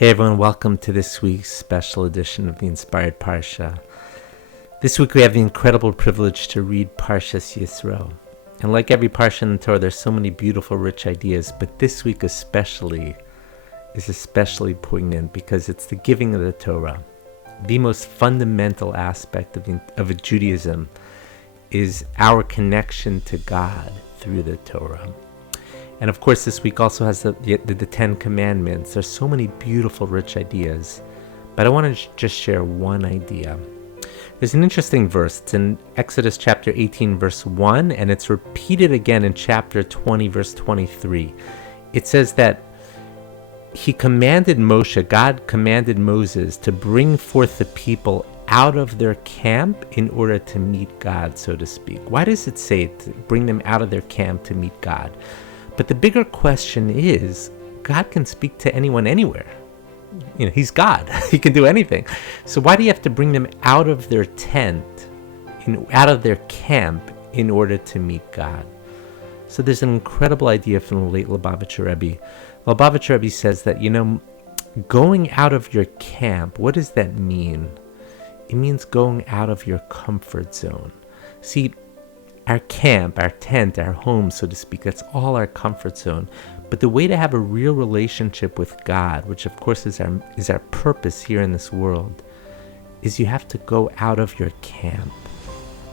Hey everyone, welcome to this week's special edition of the Inspired Parsha. This week we have the incredible privilege to read Parshas Yisro. And like every Parsha in the Torah, there's so many beautiful, rich ideas, but this week especially is especially poignant because it's the giving of the Torah. The most fundamental aspect of Judaism is our connection to God through the Torah. And of course, this week also has the Ten Commandments. There's so many beautiful, rich ideas. But I want to just share one idea. There's an interesting verse. It's in Exodus chapter 18, verse 1, and it's repeated again in chapter 20, verse 23. It says that God commanded Moses to bring forth the people out of their camp in order to meet God, so to speak. Why does it say to bring them out of their camp to meet God? But the bigger question is, God can speak to anyone anywhere. He's God. He can do anything. So why do you have to bring them out of their tent, out of their camp, in order to meet God? So there's an incredible idea from the late Lubavitcher Rebbe. Lubavitcher Rebbe says that, going out of your camp, what does that mean? It means going out of your comfort zone. See, our camp, our tent, our home, so to speak, that's all our comfort zone. But the way to have a real relationship with God, which of course is our purpose here in this world, is you have to go out of your camp.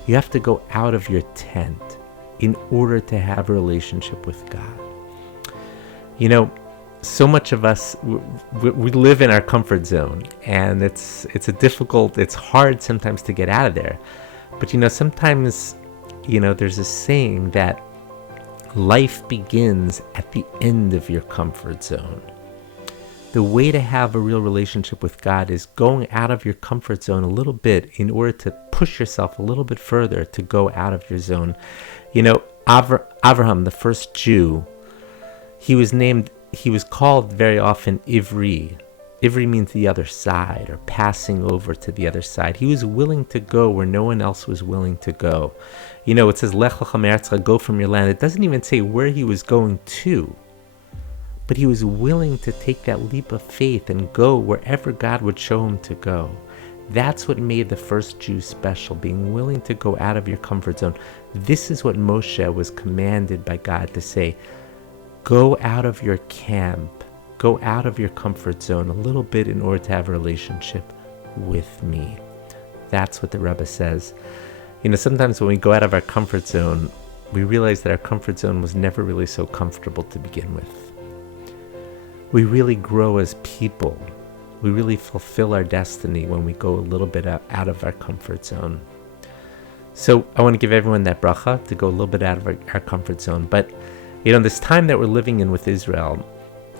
You have to go out of your tent in order to have a relationship with God. So much of us, we live in our comfort zone, and it's hard sometimes to get out of there. But sometimes there's a saying that life begins at the end of your comfort zone. The way to have a real relationship with God is going out of your comfort zone a little bit in order to push yourself a little bit further to go out of your zone. Avraham, the first Jew, he was called very often Ivri. Ivri means the other side, or passing over to the other side. He was willing to go where no one else was willing to go. It says, Lech lecha me'aretzecha, go from your land. It doesn't even say where he was going to. But he was willing to take that leap of faith and go wherever God would show him to go. That's what made the first Jew special, being willing to go out of your comfort zone. This is what Moshe was commanded by God to say. Go out of your camp. Go out of your comfort zone a little bit in order to have a relationship with me. That's what the Rebbe says. Sometimes when we go out of our comfort zone, we realize that our comfort zone was never really so comfortable to begin with. We really grow as people. We really fulfill our destiny when we go a little bit out of our comfort zone. So I want to give everyone that bracha to go a little bit out of our comfort zone. But, this time that we're living in with Israel,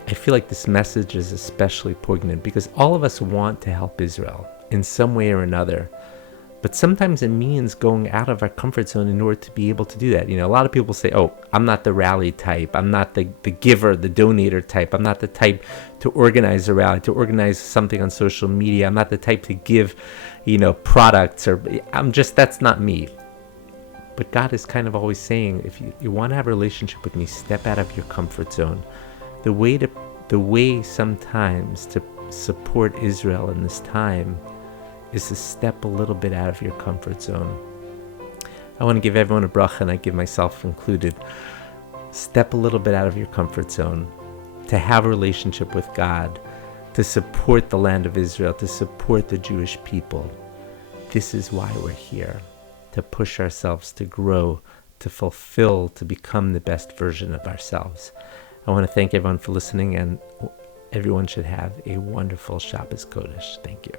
I feel like this message is especially poignant because all of us want to help Israel in some way or another. But sometimes it means going out of our comfort zone in order to be able to do that. A lot of people say, I'm not the rally type. I'm not the giver, the donator type. I'm not the type to organize a rally, to organize something on social media. I'm not the type to give, products, that's not me. But God is kind of always saying, if you want to have a relationship with me, step out of your comfort zone. The way sometimes to support Israel in this time is to step a little bit out of your comfort zone. I want to give everyone a bracha, and I give myself included. Step a little bit out of your comfort zone to have a relationship with God, to support the land of Israel, to support the Jewish people. This is why we're here, to push ourselves, to grow, to fulfill, to become the best version of ourselves. I want to thank everyone for listening, and everyone should have a wonderful Shabbos Kodesh. Thank you.